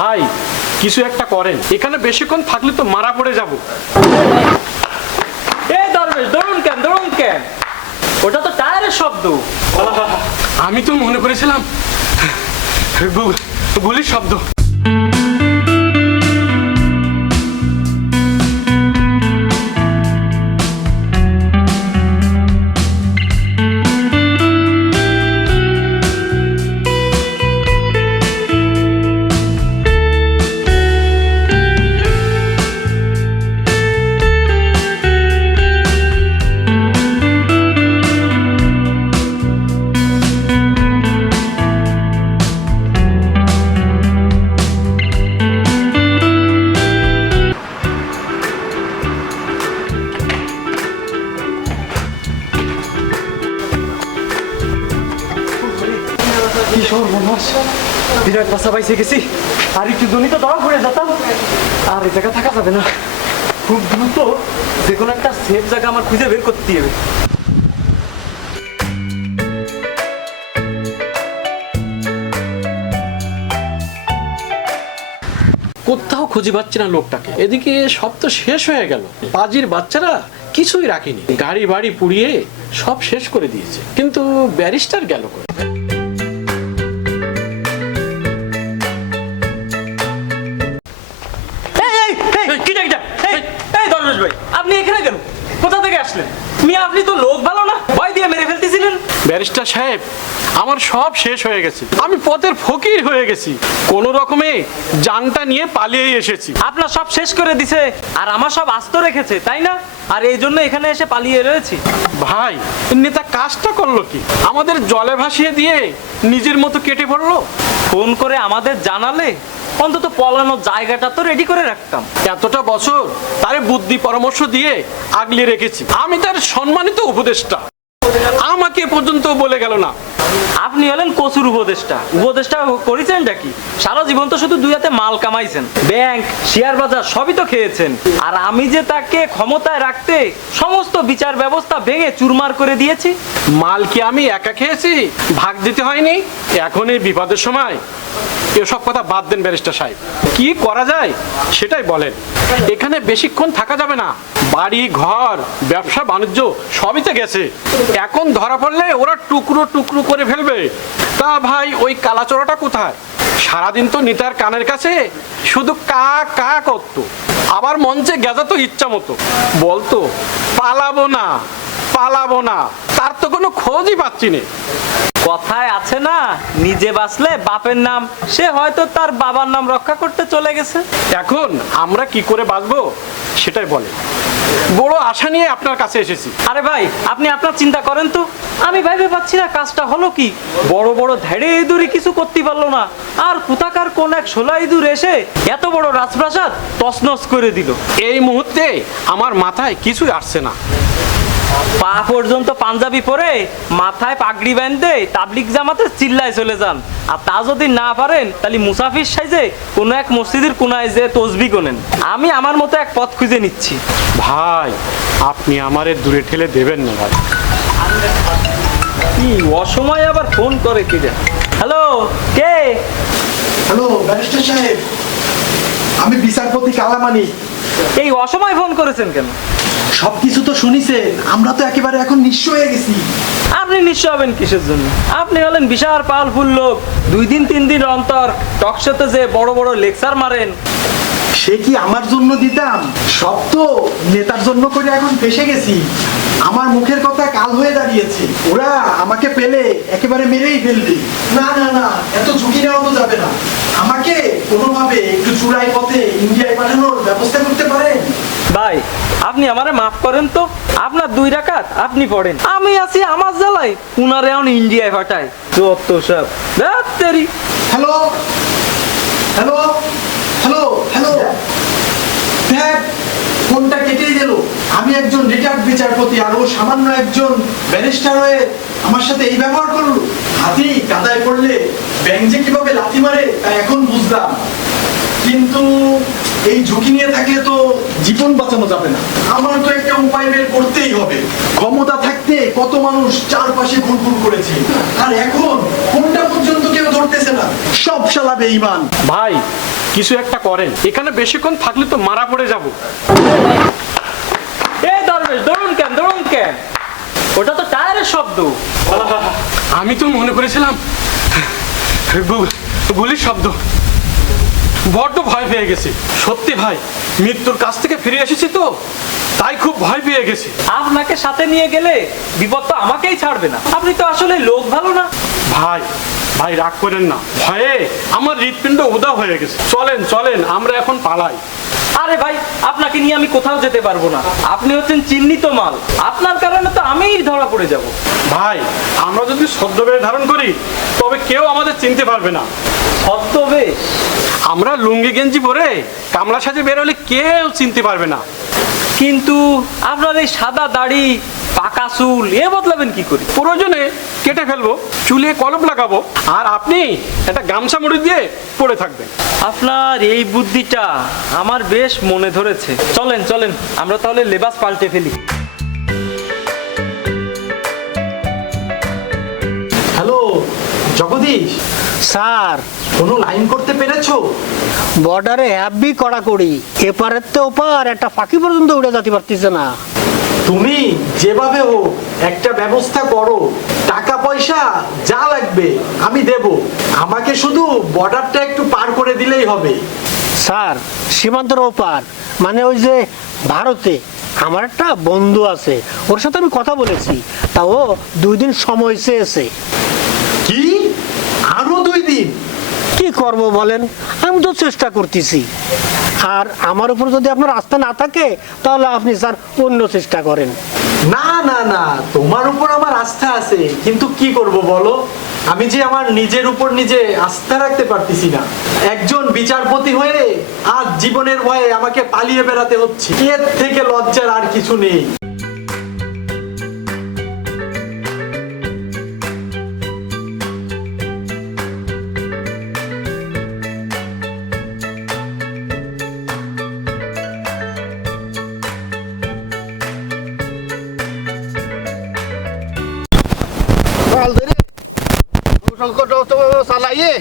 ভাই, কিছু একটা করেন। এখানে বেশিক্ষণ থাকলে তো মারা পড়ে যাব। এ দরবেশ দৌড়ুন কেন দৌড়ুন কেন? ওটা তো টায়ারের শব্দ। আমি তো মনে করেছিলাম গুলির শব্দ। সর্বনাশ বিরাট বাসা পাইছে গেছি। আর একটু জমি তো দড়া পড়ে যেতাম। আর এই জায়গা থাকা যাবে না। খুব দ্রুত যে কোনো একটা সেফ জায়গা আমার খুঁজে বের করতে হবে। কোথাও খুঁজে পাচ্ছি না লোকটাকে। এদিকে সব তো শেষ হয়ে গেল। বাজির বাচ্চারা কিছুই রাখেনি। গাড়ি বাড়ি পুড়িয়ে সব শেষ করে দিয়েছে। কিন্তু ব্যারিস্টার গেল করে ব্যারিস্টার সাহেব আমার সব শেষ হয়ে গেছে। আমি পথের ফকির হয়ে গেছি। কোন রকমে জানটা নিয়ে পালিয়ে এসেছি। আপনার সব শেষ করে দিছে আর আমার সব আস্ত রেখেছে তাই না? আর এই জন্য এখানে এসে পালিয়ে রয়েছি। ভাই নেতা কাজটা করল কি? আমাদের জলে ভাসিয়ে দিয়ে নিজের মতো কেটে পড়ল ফোন করে আমাদের জানালে অন্তত পলানোর জায়গাটা তো রেডি করে রাখতাম। এতটা বছর তারে বুদ্ধি পরামর্শ দিয়ে আগলে রেখেছি। আমি তার সম্মানিত উপদেষ্টা। আমাকে পর্যন্ত বলে গেল না। আপনি হলেন কচুর উপদেষ্টা। উপদেষ্টা করেছেনটা কি? সারা জীবন তো শুধু দুই হাতে মাল কামাইছেন। ব্যাংক শেয়ার বাজার সবই তো খেয়েছেন। আর আমি যে তাকে ক্ষমতায় রাখতে সমস্ত বিচার ব্যবস্থা ভেঙে চুরমার করে দিয়েছি? মাল কি আমি একা খেয়েছি? ভাগ দিতে হয়নি? এখন এই বিপদের সময় এসব কথা বাদ দেন ব্যারিস্টার সাহেব। কি করা যায়? সেটাই বলেন। এখানে বেশিক্ষণ থাকা যাবে না। বাড়ি ঘর ব্যবসা বাণিজ্য সবই তো গেছে। এখন ধরা পড়লে ওরা টুকরো টুকরো করে ফেলবে। তা ভাই ওই কালাচোরাটা কোথায়? সারাদিন তো নিতার কানের কাছে শুধু কা কা করতো। আবার মঞ্চে গেজাতো ইচ্ছা মতো। বলতো পালাবো না পালাবো না। তার তো কোনো খোঁজই পাচ্ছি না। কথায় আছে না নিজে বাঁচলে বাপের নাম সে হয়তো তার বাবার নাম রক্ষা করতে চলে গেছে। এখন আমরা কি করে বাঁচবো সেটাই বলে। বড় আশা নিয়ে আপনার কাছে এসেছি। আরে ভাই আপনি আপনার চিন্তা করেন তো। আমি ভাইবে পাচ্ছি না কাজটা হলো কি। বড় বড় ধেড়ে ইঁদুরে কিছু করতে পারল না। আর কোথাকার কোন এক সোলা ইঁদুর এসে এত বড় রাজপ্রাসাদ তসনস করে দিল। এই মুহূর্তে আমার মাথায় কিছুই আসছে না। পা পর্যন্ত পাঞ্জাবি পরে মাথায় পাগড়ি বাঁধতে তাবলিক জামাতে চিল্লায় চলে যান। আর তা যদি না পারেন তাহলে মুসাফির সাইজে কোনো এক মসজিদের কোনায় যে তসবি গোনেন। আমি আমার মতো এক পথ খুঁজে নিচ্ছি। ভাই আপনি আমারে দূরে ঠেলে দেবেন না ভাই। কি অসময়ে আবার ফোন করে কি রে? হ্যালো কে? হ্যালো ব্যারিস্টার সাহেব। আমি বিচারপতি কালামানি। এই অসময় ফোন করেছেন কেন? সবকিছু তো শুনিছেন আমরা তো একেবারে এখন নিঃস্ব হয়ে গেছি। আপনি নিশ্চয় হবেন কিসের জন্য? আপনি হলেন বিশাল পাওয়ারফুল লোক। দুই দিন তিন দিন অন্তর টকশোতে যে বড় বড় লেকচার মারেন। সে কি আমার জন্য দিতাম? সব তো নেতার জন্য করে এখন ফেসে গেছি। আমার মুখের কথা কাল হয়ে দাঁড়িয়েছে। ওরা আমাকে পেলে একেবারে মেরেই ফেলবে। না না না এত ঝুঁকি নেওয়া তো যাবে না। আমাকে কোনোভাবে একটু চূড়াই পথে ইন্ডিয়ায় পাঠানোর ব্যবস্থা করতে ভাই, আপনি আমারে মাফ করেন তো। আপনার দুই রাকাত আপনি পড়েন। আমি আছি আমার জ্বালাই উনারে এখন ইন্ডিয়ায় পাঠায়। যত সব। তেরি। হ্যালো? হ্যালো? হ্যালো? হ্যালো? দেখ ফোনটা কেটেই গেল? আমি একজন রিটায়ার্ড বিচারপতি, আর ও সামান্য একজন ব্যারিস্টার হয়ে আমার সাথে এই ব্যবহার করল। হাতি কাদায় পড়লে ব্যাংক যে কীভাবে লাথি মারে, তা এখন বুঝলাম। কিন্তু এই ঝুঁকি নিয়ে থাকলে তো জীবন বাঁচানো যাবে না। আমার তো একটা উপায় বের করতেই হবে। ক্ষমতা থাকতে কত মানুষ চারপাশে ঘুরঘুর করেছে। আর এখন কোনটা পর্যন্ত কেউ ধরতেছে না? সব শালা বেঈমান। ভাই কিছু একটা করেন। এখানে বেশিক্ষণ থাকলে তো মারা পড়ে যাব। এ দরবেশ দৌড়ুন কেন দৌড়ুন কেন? ওটা তো টায়ারের শব্দ। আমি তো মনে করেছিলাম গুলির শব্দ। বড্ড ভয় পেয়ে গেছি। সত্যি ভাই মৃত্যুর কাছ থেকে ফিরে এসেছি তো তাই খুব ভয় পেয়ে গেছি। আপনাকে সাথে নিয়ে গেলে বিপদ তো আমাকেই ছাড়বে না। আপনি তো আসলে লোক ভালো না। ভাই ভাই রাগ করেন না। ভয়ে আমার হৃৎপিণ্ড উদা হয়ে গেছে। চলেন চলেন আমরা এখন পালাই। আরে ভাই আপনাকে নিয়ে আমি কোথাও যেতে পারব না। আপনি হচ্ছেন চিহ্নিত মাল। আপনার কারণে তো আমিই ধরা পড়ে যাব। ভাই আমরা যদি ছদ্মবেশ ধারণ করি তবে কেউ আমাদের চিনতে পারবে না। ছদ্মবেশ? আমরা লুঙ্গি গেঞ্জি পরে কামলা সাজে বেরোলে কেউ চিনতে পারবে না। কিন্তু আপনার এই সাদা দাড়ি পাকা চুল এ বদলাবেন কি করে? প্রয়োজনে কেটে ফেলব চুলে কলপ লাগাবো আর আপনি একটা গামছা মুড়ি দিয়ে পড়ে থাকবেন। আপনার এই বুদ্ধিটা আমার বেশ মনে ধরেছে। চলেন চলেন আমরা তাহলে লেবাস পাল্টে ফেলি। হ্যালো জগদীশ। স্যার কোনো লাইন করতে পেরেছ? বর্ডারে হ্যাভি কড়াকড়ি এপারের তো ওপার একটা পাখি পর্যন্ত উড়ে যেতে পারতেছে না। তুমি যেভাবে হোক একটা ব্যবস্থা করো। টাকা পয়সা যা লাগবে আমি দেব। আমাকে শুধু বর্ডারটা একটু পার করে দিলেই হবে। স্যার সীমান্তের ওপার মানে ওই যে ভারতে। আমার একটা বন্ধু আছে ওর সাথে আমি কথা বলেছি। তা ও দুই দিন সময় চেয়েছে কি আরও দুই দিন কি করব বলেন? আমি তো চেষ্টা করতেছি। আর আমার উপর যদি আপনার আস্থা না থাকে, তাহলে আপনি স্যার অন্য চেষ্টা করেন। না না না, তোমার উপর আমার আস্থা আছে, কিন্তু কি করব বলো? আমি যে আমার নিজের উপর নিজে আস্থা রাখতে পারতেছি না। একজন বিচারপতি হয়ে আজ জীবনের ভয়ে আমাকে পালিয়ে বেড়াতে হচ্ছে। এর থেকে লজ্জার আর কিছু নেই। চালাইয়ে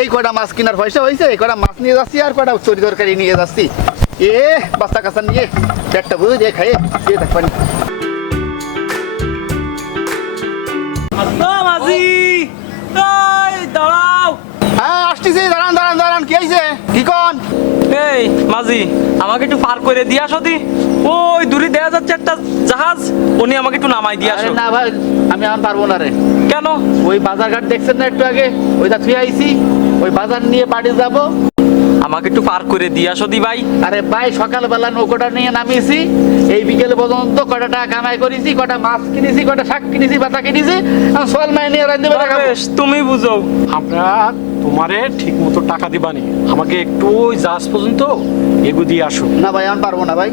এই কটা মাছ কেনার পয়সা হয়েছে এই কয়টা মাছ নিয়ে যাচ্ছি আর কয়টা চরি তরকারি নিয়ে যাচ্ছি? এ বাস্তা কাঁচা নিয়ে একটা বুঝে দিয়ে খাইয়ে দিয়ে থাকবেন দাঁড়াও। হ্যাঁ আসতেছি দাঁড়ান দাঁড়ান দাঁড়ান কি হয়েছে কি কন? এই মাঝি আমাকে একটু পার করে দিয়ে আসো দি। ওই দূরে দেখা যাচ্ছে একটা জাহাজ উনি আমাকে একটু নামাই দিয়ে আসো। না ভাই আমি এখন পারব না রে। কেন? ওই বাজার ঘাট দেখছেন না একটু আগে? ওইটা থুয়ে আইছি। ওই বাজার নিয়ে বাড়ি যাব। আমাকে একটু পার করে দিয়ে আসো দি ভাই। আরে ভাই সকালবেলা নৌকোটা নিয়ে নামিয়েছি। এই বিকেল পর্যন্ত কয়টা টাকা কামাই করেছি কয়টা মাছ কিনেছি কয়টা শাক কিনেছি বাতা কিনেছি সোয়াল মাই নিয়ে রান্ধতে পারে তুমি বুঝো। আমরা তোমারে ঠিক মতো টাকা দিবানি। আমাকে একটু ওই জাহাজ পর্যন্ত এগু দিয়ে আসো। না ভাই আমি পারব না ভাই।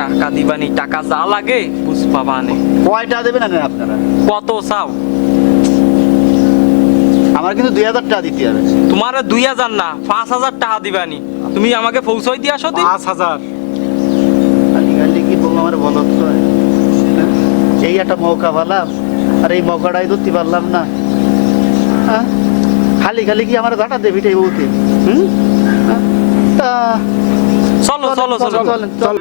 টাকা দিবানি টাকা যা লাগে বুঝ পাবা নে কয়টা দেবেন না আপনারা। কত চাও? আমার কিন্তু দুই হাজার টাকা দিতে হবে। তোমার দুই হাজার না পাঁচ হাজার টাকা দিবানি তুমি আমাকে পৌঁছাই দিয়ে আসো পাঁচ হাজার। আজকালি কি বলব আমার বলো তো? হ্যাঁ? এই একটা মৌকা পেলাম আর এই মৌকাটাই ধরতে পারলাম না। হ্যাঁ? খালি খালি কি আমার ঘাটা দেবি বলতে হুম? হ্যাঁ? তা চলো চলো চলো চল।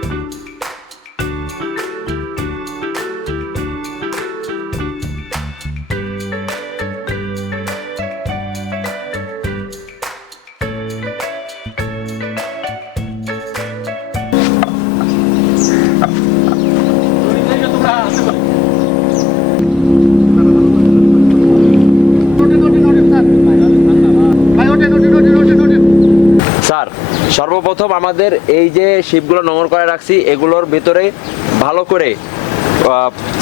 সর্বপ্রথম আমাদের এই যে শিপগুলো নোংর করে রাখছি এগুলোর ভিতরে ভালো করে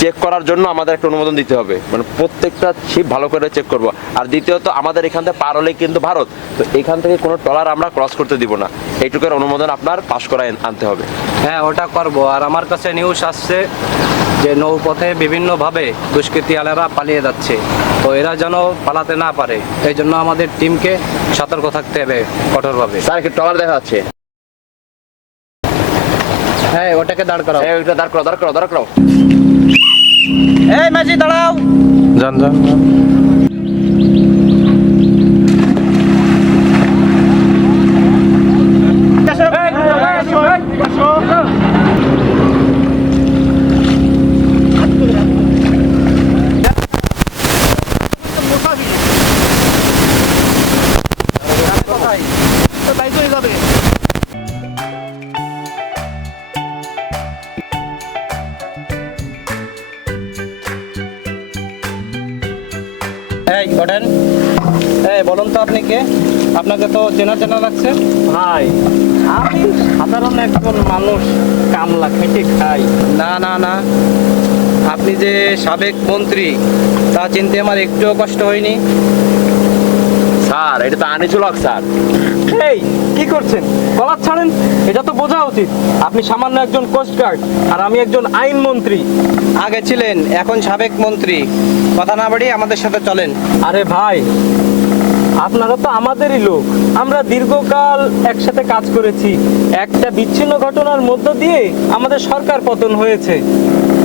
চেক করার জন্য আমাদের একটা অনুমোদন দিতে হবে। মানে প্রত্যেকটা শিপ ভালো করে চেক করব। আর দ্বিতীয়ত আমাদের এখান থেকে পার হলে কিন্তু ভারত। তো এখান থেকে কোনো ট্রলার আমরা ক্রস করতে দিব না। এইটুকুর অনুমোদন আপনার পাশ করায় আনতে হবে। হ্যাঁ ওটা করব। আর আমার কাছে নিউজ আসছে যে নৌপথে বিভিন্নভাবে দুষ্কৃতিয়ালেরা পালিয়ে যাচ্ছে। তো এরা যেন পালাতে না পারে। এই জন্য আমাদের টিমকে সতর্ক থাকতে হবে কঠোরভাবে। স্যার একটু ট্রলার দেখা যাচ্ছে হ্যাঁ ওটাকে দাঁড় করাও। ওইটা দাঁড় করো দাঁড় করো দাঁড় করো এই মাঝি দাঁড়াও। যান যান। ওঠেন এই বলুন তো আপনি কে? আপনাকে তো চেনা চেনা লাগছে। ভাই আমি সাধারণ একজন মানুষ কামলা খেটে খাই। না না না। আপনি যে সাবেক মন্ত্রী তা চিনতে আমার একটুও কষ্ট হয়নি। স্যার এটা তো আনিসুল হক স্যার। এই কি করছেন? গলা ছাড়েন? এটা তো বোঝা উচিত। আপনি সামান্য একজন কোস্টগার্ড আর আমি একজন আইন মন্ত্রী। আগে ছিলেন এখন সাবেক মন্ত্রী। কথা না বাড়ি আমাদের সাথে চলেন। আরে ভাই, আপনারা তো আমাদেরই লোক। আমরা দীর্ঘকাল একসাথে কাজ করেছি। একটা বিচ্ছিন্ন ঘটনার মধ্য দিয়ে আমাদের সরকার পতন হয়েছে।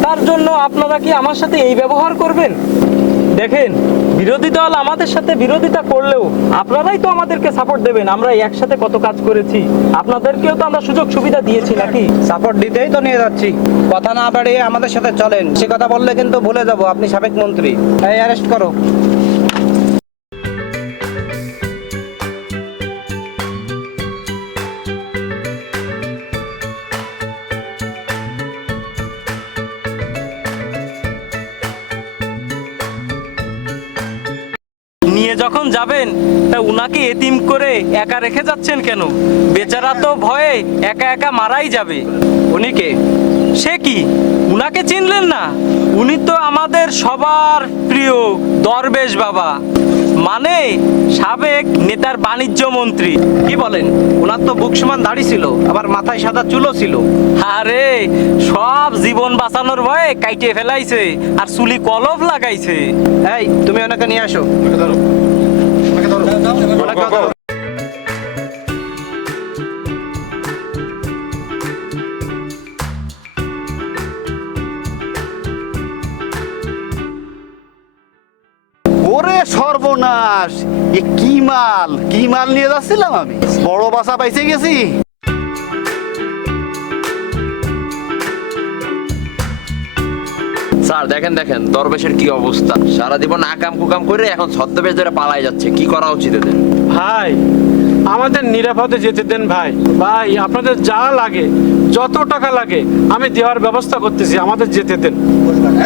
তার জন্য আপনারা কি আমার সাথে এই ব্যবহার করবেন? দেখেন বিরোধী দল আমাদের সাথে বিরোধিতা করলেও আপনারাই তো আমাদেরকে সাপোর্ট দেবেন আমরা একসাথে কত কাজ করেছি। আপনাদেরকেও তো আমরা সুযোগ সুবিধা দিয়েছি নাকি? সাপোর্ট দিতেই তো নিয়ে যাচ্ছি। কথা না বাড়িয়ে আমাদের সাথে চলেন। সে কথা বললে কিন্তু ভুলে যাব, আপনি সাবেক মন্ত্রী। তাই অ্যারেস্ট করো। নিয়ে যখন যাবেন, তা উনাকে এতিম করে একা রেখে যাচ্ছেন কেন? বেচারা তো ভয়ে একা একা মারাই যাবে। উনিকে সে কি? উনাকে চিনলেন না? উনি তো আমাদের সবার প্রিয় দরবেশ বাবা। মানে সাবেক নেতার বাণিজ্য মন্ত্রী। কি বলেন? ওনার তো বুক সমান দাড়ি ছিল আবার মাথায় সাদা চুলো ছিল। আরে সব জীবন বাঁচানোর ভয়ে কাইটে ফেলাইছে আর চুলি কলফ লাগাইছে। এই তুমি ওনাকে নিয়ে আসো। ওনাকে ধরো। সর্বনাশ। এ কি মাল? কি মাল নিয়ে যাচ্ছিলাম আমি? বড় বাসা পাইছে গেছি। স্যার দেখেন দেখেন দরবেশের কি অবস্থা। সারা জীবন আকাম কুকাম করে এখন ছদ্মবেশ ধরে পালাই যাচ্ছে। কি করা উচিত এদের? ভাই আমাদের নিরাপদে যেতে দেন ভাই। ভাই আপনাদের যা লাগে যত টাকা লাগে আমি দেওয়ার ব্যবস্থা করতেছি আমাদের যেতে দেন।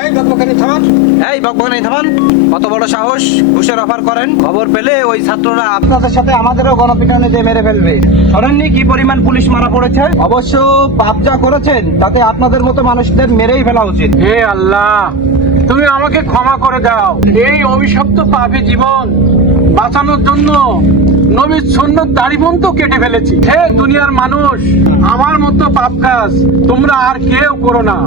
এই বকবকানি থামান। এই বকবকানি থামান কত বড় সাহস ঘুষের অফার করেন খবর পেলে ওই ছাত্ররা আপনাদের সাথে আমাদেরও গণপিটনে দিয়ে মেরে ফেলবে। শোনেননি কি পরিমাণ পুলিশ মারা পড়েছে? অবশ্য পাপ যা করেছেন তাতে আপনাদের মতো মানুষদের মেরেই ফেলা উচিত। হে আল্লাহ তুমি আমাকে ক্ষমা করে দাও। এই অভিশপ্ত পাপী জীবন বাঁচানোর জন্য নবীর সন্ন্যত দাড়িবন্ত কেটে ফেলেছি। হে দুনিয়ার মানুষ, আমার মতো পাপ কাজ তোমরা আর কেউ করো না।